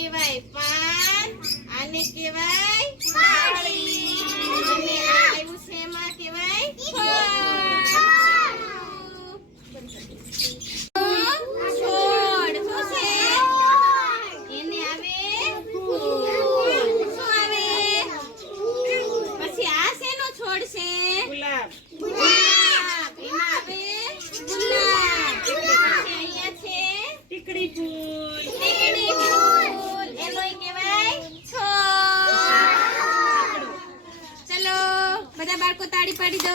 કહેવાય પાન, આને કહેવાય ડાળી, અને આ આવ્યું છે એમાં કહેવાય ફળ. છોડ શું છે? એને આવે ફૂલ. શું આવે? પછી આ શેનો છોડ છે? ગુલાબ. ગુલાબ. એમાં આવે ગુલાબ. પછી અહીંયા છે ટીકડી ફૂલ. ટીકડી ફૂલ. એનોય કહેવાય છોડ. ચલો બધા બાળકો તાળી પાડી દો.